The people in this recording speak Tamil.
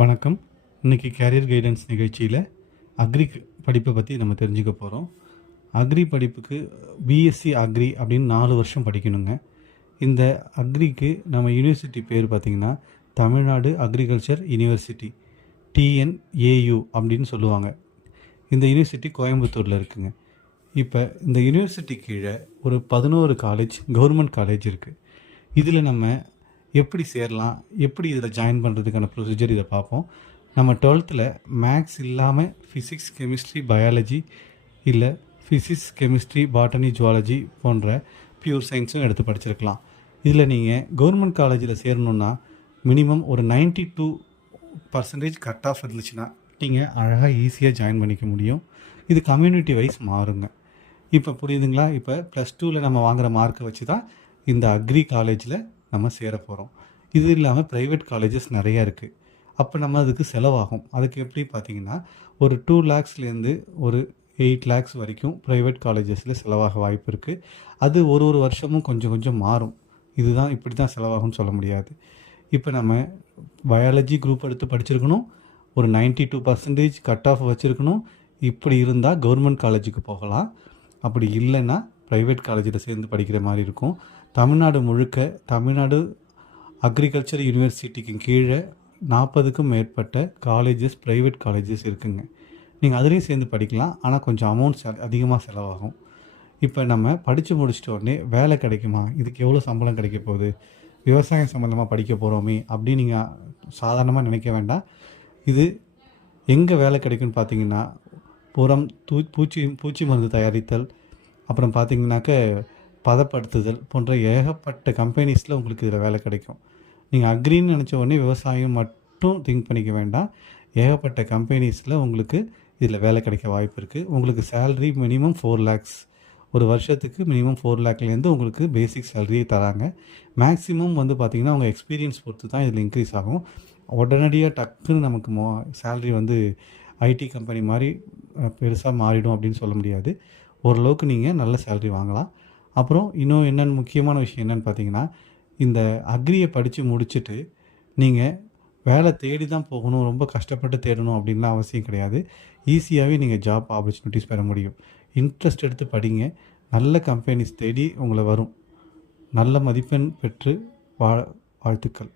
வணக்கம். இன்றைக்கி கேரியர் கைடன்ஸ் நிகழ்ச்சியில் அக்ரி படிப்பை பற்றி நம்ம தெரிஞ்சுக்க போகிறோம். அக்ரி படிப்புக்கு பிஎஸ்சி அக்ரி அப்படின்னு 4 வருஷம் படிக்கணுங்க. இந்த அக்ரிக்கு நம்ம யூனிவர்சிட்டி பேர் பார்த்திங்கன்னா தமிழ்நாடு அக்ரிகல்ச்சர் யூனிவர்சிட்டி, டிஎன்ஏயு அப்படின்னு சொல்லுவாங்க. இந்த யூனிவர்சிட்டி கோயம்புத்தூரில் இருக்குங்க. இப்போ இந்த யூனிவர்சிட்டி கீழே ஒரு 11 காலேஜ், கவர்மெண்ட் காலேஜ் இருக்குது. இதில் நம்ம எப்படி சேரலாம், எப்படி இதில் ஜாயின் பண்ணுறதுக்கான ப்ரொசீஜர் இதை பார்ப்போம். நம்ம 12th மேக்ஸ் இல்லாமல் ஃபிசிக்ஸ், கெமிஸ்ட்ரி, பயாலஜி இல்லை ஃபிசிக்ஸ், கெமிஸ்ட்ரி, பாட்டனி, ஜுவாலஜி போன்ற பியூர் சயின்ஸும் எடுத்து படிச்சிருக்கலாம். இதில் நீங்கள் கவர்மெண்ட் காலேஜில் சேரணுன்னா மினிமம் ஒரு 92% கட் ஆஃப் இருந்துச்சுன்னா நீங்கள் அழகாக ஈஸியாக ஜாயின் பண்ணிக்க முடியும். இது கம்யூனிட்டி வைஸ் மாறுங்க. இப்போ புரியுதுங்களா? இப்போ +2 நம்ம வாங்குகிற மார்க்கை வச்சு தான் இந்த அக்ரி காலேஜில் நம்ம சேர போகிறோம். இது இல்லாமல் ப்ரைவேட் காலேஜஸ் நிறையா இருக்குது. அப்போ நம்ம அதுக்கு செலவாகும். அதுக்கு எப்படி பார்த்திங்கன்னா ஒரு 2 lakhsலேருந்து ஒரு 8 lakhs வரைக்கும் ப்ரைவேட் காலேஜஸில் செலவாக வாய்ப்பு இருக்குது. அது ஒரு வருஷமும் கொஞ்சம் கொஞ்சம் மாறும். இதுதான் இப்படி தான் செலவாகும்னு சொல்ல முடியாது. இப்போ நம்ம பயாலஜி குரூப் எடுத்து படிச்சிருக்கணும், ஒரு 92% கட் ஆஃப் வச்சுருக்கணும். இப்படி இருந்தால் கவர்மெண்ட் காலேஜுக்கு போகலாம். அப்படி இல்லைன்னா ப்ரைவேட் காலேஜில் சேர்ந்து படிக்கிற மாதிரி இருக்கும். தமிழ்நாடு முழுக்க தமிழ்நாடு அக்ரிகல்ச்சர் யூனிவர்சிட்டிக்கு கீழே 40க்கும் மேற்பட்ட காலேஜஸ், ப்ரைவேட் காலேஜஸ் இருக்குங்க. நீங்கள் அதுலேயும் சேர்ந்து படிக்கலாம். ஆனால் கொஞ்சம் அமௌண்ட் அதிகமாக செலவாகும். இப்போ நம்ம படித்து முடிச்சிட்ட உடனே வேலை கிடைக்குமா, இதுக்கு எவ்வளோ சம்பளம் கிடைக்க போகுது, விவசாயம் சம்மந்தமாக படிக்க போகிறோமே அப்படின்னு நீங்கள் சாதாரணமாக நினைக்க வேண்டாம். இது எங்கே வேலை கிடைக்குன்னு பார்த்தீங்கன்னா புறம் பூச்சி மருந்து தயாரித்தல், அப்புறம் பார்த்திங்கனாக்க பதப்படுத்துதல் போன்ற ஏகப்பட்ட கம்பெனிஸில் உங்களுக்கு இதில் வேலை கிடைக்கும். நீங்கள் அக்ரின்னு நினச்ச உடனே விவசாயம் மட்டும் திங்க் பண்ணிக்க வேண்டாம். ஏகப்பட்ட கம்பெனிஸில் உங்களுக்கு இதில் வேலை கிடைக்க வாய்ப்பு இருக்குது. உங்களுக்கு சேல்ரி மினிமம் 4 lakhs, ஒரு வருஷத்துக்கு மினிமம் 4 lakhலேருந்து உங்களுக்கு பேசிக் சேலரி தராங்க. மேக்ஸிமம் வந்து பார்த்திங்கன்னா உங்கள் எக்ஸ்பீரியன்ஸ் பொறுத்து தான் இதில் இன்க்ரீஸ் ஆகும். உடனடியாக டக்குன்னு நமக்கு சேல்ரி வந்து ஐடி கம்பெனி மாதிரி பெருசாக மாறிடும் அப்படின்னு சொல்ல முடியாது. ஓரளவுக்கு நீங்கள் நல்ல சேல்ரி வாங்கலாம். அப்புறம் இன்னும் என்னென்னு முக்கியமான விஷயம் என்னென்னு பார்த்தீங்கன்னா, இந்த அக்ரியை படித்து முடிச்சுட்டு நீங்கள் வேலை தேடி தான் போகணும், ரொம்ப கஷ்டப்பட்டு தேடணும் அப்படின்லாம் அவசியம் கிடையாது. ஈஸியாகவே நீங்கள் ஜாப் ஆப்பர்ச்சுனிட்டிஸ் பெற முடியும். இன்ட்ரெஸ்ட் எடுத்து படிங்க. நல்ல கம்பெனிஸ் தேடி உங்களை வரும். நல்ல மதிப்பெண் பெற்று வாழ்த்துக்கள்.